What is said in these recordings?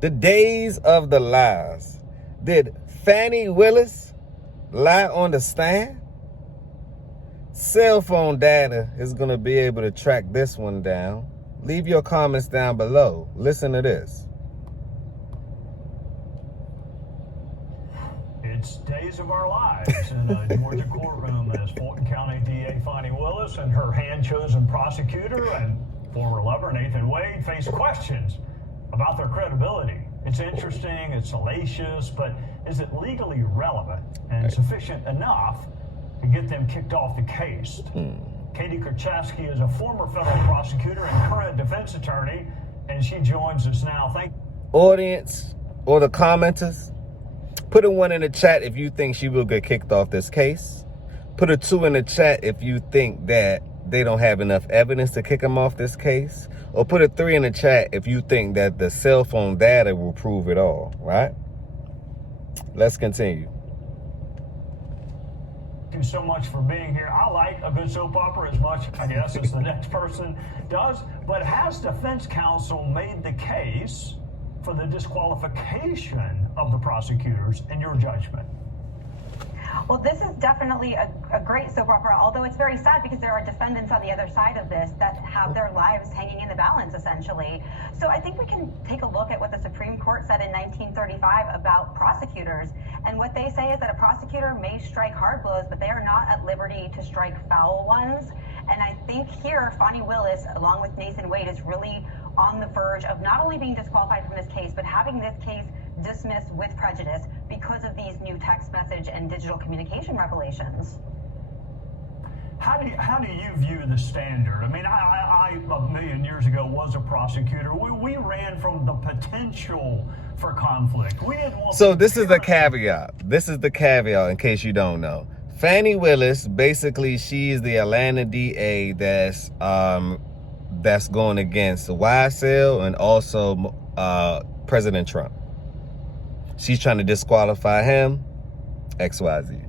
The days of the lies. Did Fani Willis lie on the stand? Cell phone data is going to be able to track this one down. Leave your comments down below. Listen to this. It's days of our lives in a Georgia courtroom as Fulton County DA Fani Willis and her hand-chosen prosecutor and former lover Nathan Wade face questions about their credibility. It's interesting, it's salacious, but is it legally relevant and sufficient enough to get them kicked off the case? Katie Kurchaski is a former federal prosecutor and current defense attorney, and she joins us now. Thank Audience or the commenters, put a 1 in the chat if you think she will get kicked off this case. Put a 2 in the chat if you think that they don't have enough evidence to kick him off this case. Or put a 3 in the chat if you think that the cell phone data will prove it all, right? Let's continue. you so much for being here. I like a good soap opera as much, I guess, as the next person does. But has defense counsel made the case for the disqualification of the prosecutors in your judgment? Well, this is definitely a great soap opera, although it's very sad because there are defendants on the other side of this that have their lives hanging in the balance, essentially. So I think we can take a look at what the Supreme Court said in 1935 about prosecutors. And what they say is that a prosecutor may strike hard blows, but they are not at liberty to strike foul ones. And I think here, Fani Willis, along with Nathan Wade, is really on the verge of not only being disqualified from this case, but having this case dismissed with prejudice because of these new text message and digital communication revelations. How do you view the standard? I mean, I a million years ago was a prosecutor. We ran from the potential for conflict. We didn't want. So this is the caveat. This is the caveat in case you don't know. Fani Willis, basically, she is the Atlanta DA that's going against YSL and also President Trump. She's trying to disqualify him, XYZ.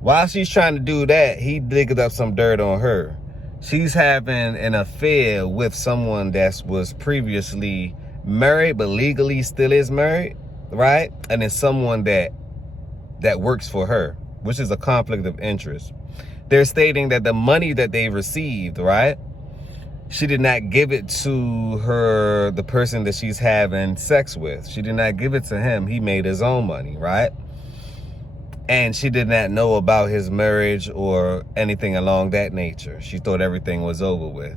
While she's trying to do that, he digged up some dirt on her. She's having an affair with someone that was previously married, but legally still is married, right? And it's someone that works for her, which is a conflict of interest. They're stating that the money that they received, right? She did not give it to the person that she's having sex with. She did not give it to him. He made his own money, right? And she did not know about his marriage or anything along that nature. She thought everything was over with.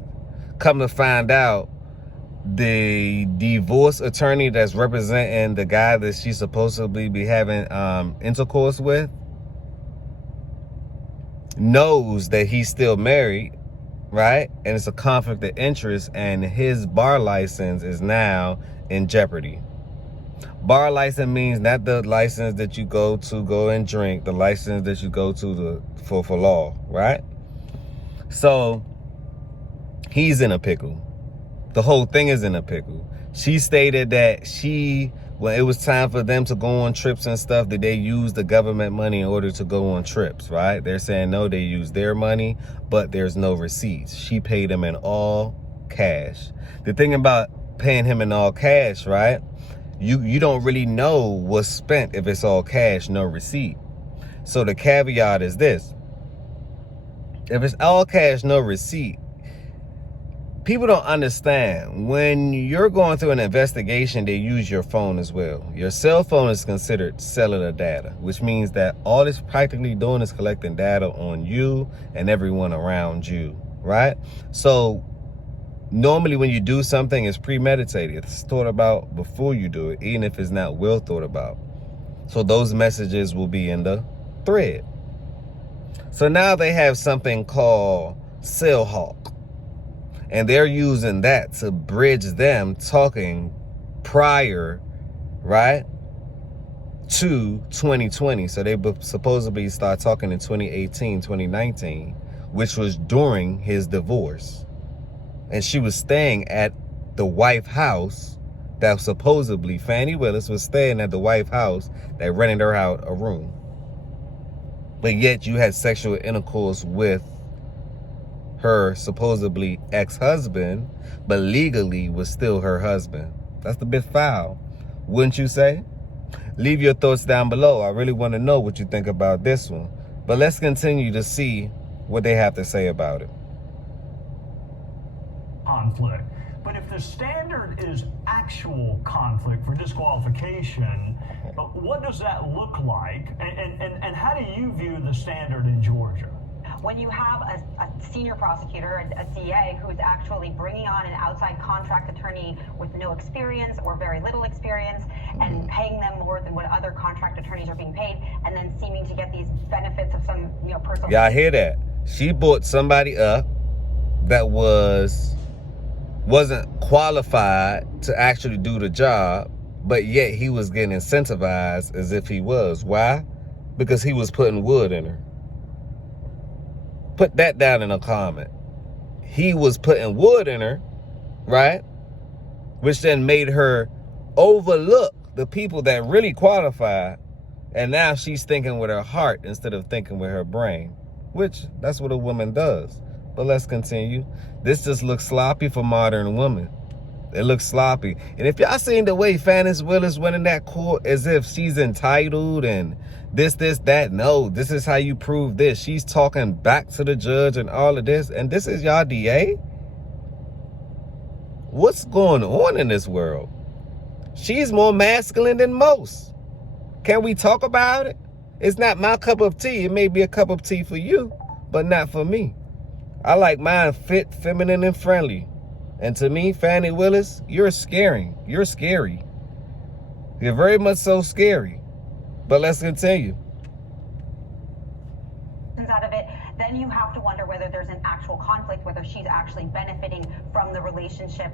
Come to find out, the divorce attorney that's representing the guy that she's supposedly be having intercourse with knows that he's still married, right? And it's a conflict of interest, and his bar license is now in jeopardy. Bar license means not the license that you go and drink, the license that you go to for law, right? So he's in a pickle. The whole thing is in a pickle. She stated that when it was time for them to go on trips and stuff, that they used the government money in order to go on trips, right? They're saying no, they used their money, but there's no receipts. She paid him in all cash. The thing about paying him in all cash, right? You don't really know what's spent if it's all cash, no receipt. So the caveat is this. If it's all cash, no receipt, people don't understand. When you're going through an investigation, they use your phone as well. Your cell phone is considered cellular data, which means that all it's practically doing is collecting data on you and everyone around you, right? So normally when you do something, it's premeditated. It's thought about before you do it, even if it's not well thought about. So those messages will be in the thread. So now they have something called Cellhawk. And they're using that to bridge them talking prior, right, to 2020. So they supposedly start talking in 2018, 2019, which was during his divorce. And she was staying at the White House that supposedly Fani Willis was staying at the White House that rented her out a room. But yet you had sexual intercourse with her supposedly ex-husband, but legally was still her husband. That's a bit foul, wouldn't you say? Leave your thoughts down below. I really want to know what you think about this one. But let's continue to see what they have to say about it. Conflict. But if the standard is actual conflict for disqualification, what does that look like? And how do you view the standard in Georgia? When you have a senior prosecutor, a DA, who's actually bringing on an outside contract attorney with no experience or very little experience and paying them more than what other contract attorneys are being paid, and then seeming to get these benefits of some, personal... Y'all hear that? She brought somebody up that wasn't qualified to actually do the job, but yet he was getting incentivized as if he was. Why? Because he was putting wood in her. Put that down in a comment. He was putting wood in her, right? Which then made her overlook the people that really qualified. And now she's thinking with her heart instead of thinking with her brain, which that's what a woman does. But let's continue. This just looks sloppy for modern women. It looks sloppy. And if y'all seen the way Fani Willis went in that court as if she's entitled and this, that, no, this is how you prove this. She's talking back to the judge and all of this. And this is y'all DA? What's going on in this world? She's more masculine than most. Can we talk about it? It's not my cup of tea. It may be a cup of tea for you, but not for me. I like mine fit, feminine, and friendly. And to me, Fani Willis, you're scary. You're scary. You're very much so scary. But let's continue. Out of it, then you have to wonder whether there's an actual conflict, whether she's actually benefiting from the relationship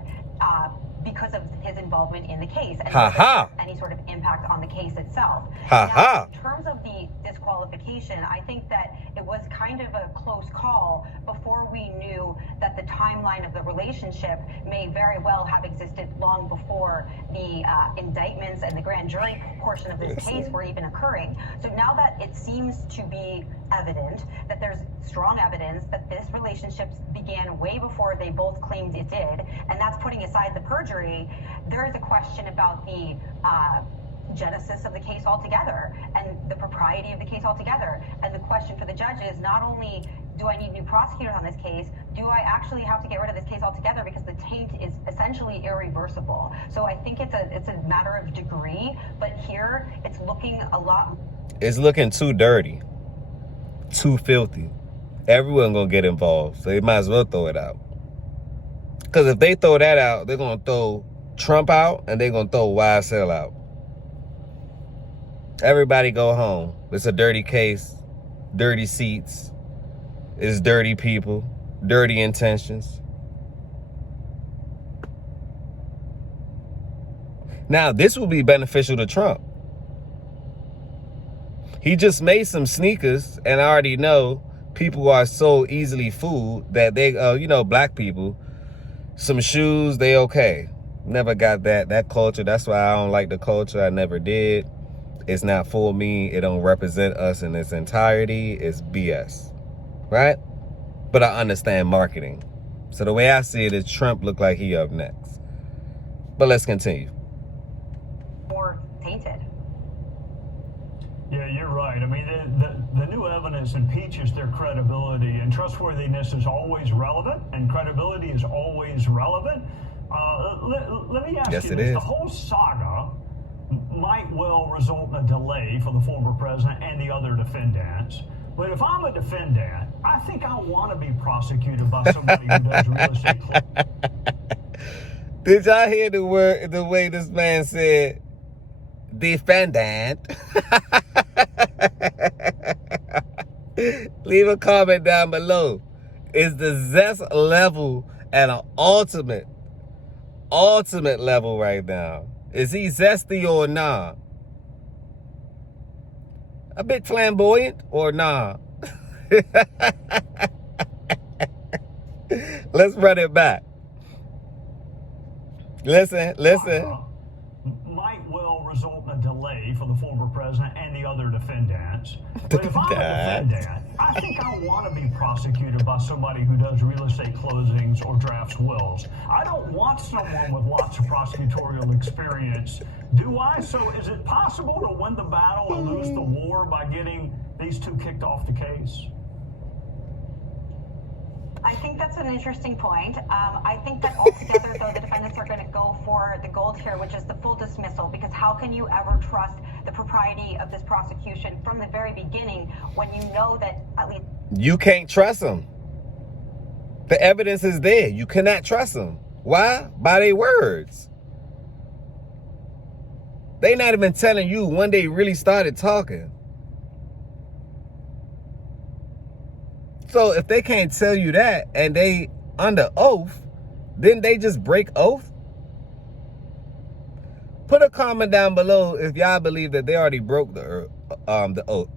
because of his involvement in the case, and any sort of impact on the case itself. Now, in terms of the disqualification, I think that it was kind of a close call before we knew that the timeline of the relationship may very well have existed long before the indictments and the grand jury portion of this case were even occurring. So now that it seems to be evident that there's strong evidence that this relationship began way before they both claimed it did, and that's putting aside the perjury, there is a question about the genesis of the case altogether and the propriety of the case altogether. And the question for the judge is not only do I need new prosecutors on this case, do I actually have to get rid of this case altogether because the taint is essentially irreversible. So I think it's a matter of degree, but here it's looking a lot... It's looking too dirty, too filthy. Everyone gonna get involved, so they might as well throw it out. Because if they throw that out, they're gonna throw Trump out and they're gonna throw YSL out. Everybody go home. It's a dirty case, dirty seats, it's dirty people, dirty intentions. Now, this will be beneficial to Trump. He just made some sneakers, and I already know people are so easily fooled that they, black people, some shoes, they okay. Never got that culture. That's why I don't like the culture. I never did. It's not for me. It don't represent us in its entirety. It's BS, right? But I understand marketing. So the way I see it is Trump look like he up next. But let's continue. More tainted. Yeah, you're right. I mean, the new evidence impeaches their credibility, and trustworthiness is always relevant, and credibility is always relevant. Let me ask you this. The whole saga might well result in a delay for the former president and the other defendants. But if I'm a defendant, I think I want to be prosecuted by somebody who does real estate. Did y'all hear the way this man said, defendant? Leave a comment down below. Is the zest level at an ultimate level right now? Is he zesty or nah? A bit flamboyant or nah? Let's run it back. Listen. Might well result in a delay for the former president and the other defendants. But if I'm a defendant, I think I want to be prosecuted by somebody who does real estate closings or drafts wills. I don't want someone with lots of prosecutorial experience, do I? So is it possible to win the battle and lose the war by getting these two kicked off the case? I think that's an interesting point. I think that altogether, though, the defendants are going to go for the gold here, which is the full dismissal, because how can you ever trust the propriety of this prosecution from the very beginning when you know that at least... You can't trust them. The evidence is there. You cannot trust them. Why? By their words. They not even telling you when they really started talking. So if they can't tell you that and they under oath, didn't they just break oath? Put a comment down below if y'all believe that they already broke the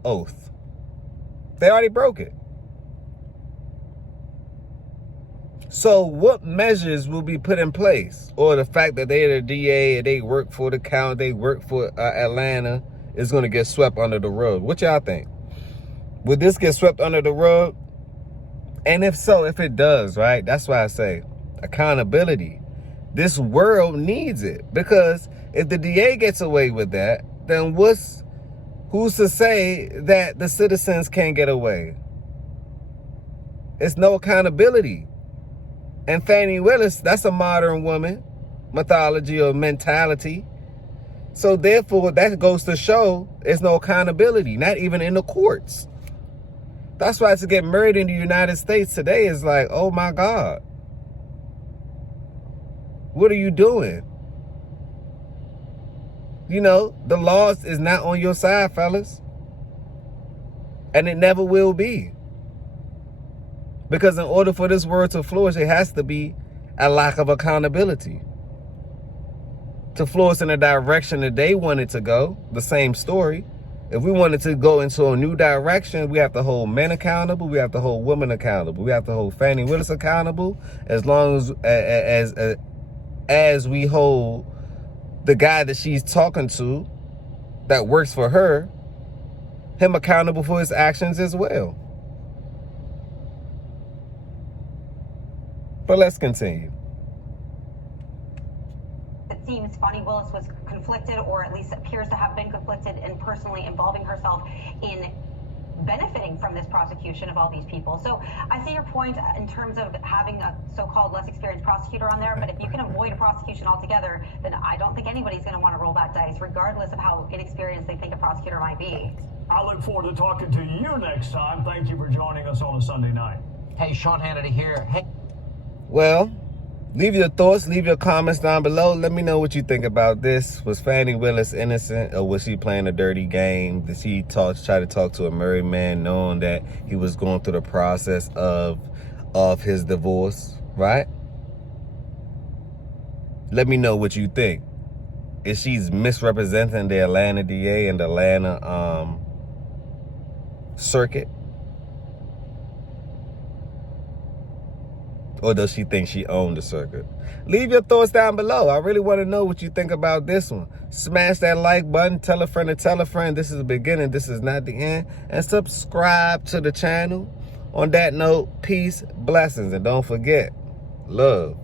oath. They already broke it. So what measures will be put in place? Or the fact that they're the DA and they work for the county, they work for Atlanta, is going to get swept under the rug? What y'all think? Would this get swept under the rug? And if so, if it does, right? That's why I say accountability. This world needs it. Because if the DA gets away with that, then who's to say that the citizens can't get away? It's no accountability. And Fani Willis, that's a modern woman mythology or mentality. So therefore, that goes to show there's no accountability, not even in the courts. That's why to get married in the United States today is like, oh my God. What are you doing? You know, the laws is not on your side, fellas. And it never will be. Because in order for this world to flourish, it has to be a lack of accountability. To flourish in the direction that they want it to go, the same story. If we wanted to go into a new direction, we have to hold men accountable. We have to hold women accountable. We have to hold Fani Willis accountable. As long as we hold the guy that she's talking to, that works for her, him accountable for his actions as well. But let's continue. It seems Fani Willis was conflicted, or at least appears to have been conflicted, in personally involving herself in benefiting from this prosecution of all these people. So I see your point in terms of having a so-called less experienced prosecutor on there, but if you can avoid a prosecution altogether, then I don't think anybody's going to want to roll that dice, regardless of how inexperienced they think a prosecutor might be. I look forward to talking to you next time. Thank you for joining us on a Sunday night. Hey, Sean Hannity here. Hey. Well, leave your thoughts, leave your comments down below. Let me know what you think about this. Was Fani Willis innocent, or was she playing a dirty game? Did she try to talk to a married man knowing that he was going through the process of his divorce, right? Let me know what you think. Is she's misrepresenting the Atlanta DA and the Atlanta circuit? Or does she think she owned the circuit? Leave your thoughts down below. I really want to know what you think about this one. Smash that like button. Tell a friend to tell a friend. This is the beginning. This is not the end. And subscribe to the channel. On that note, peace, blessings. And don't forget, love.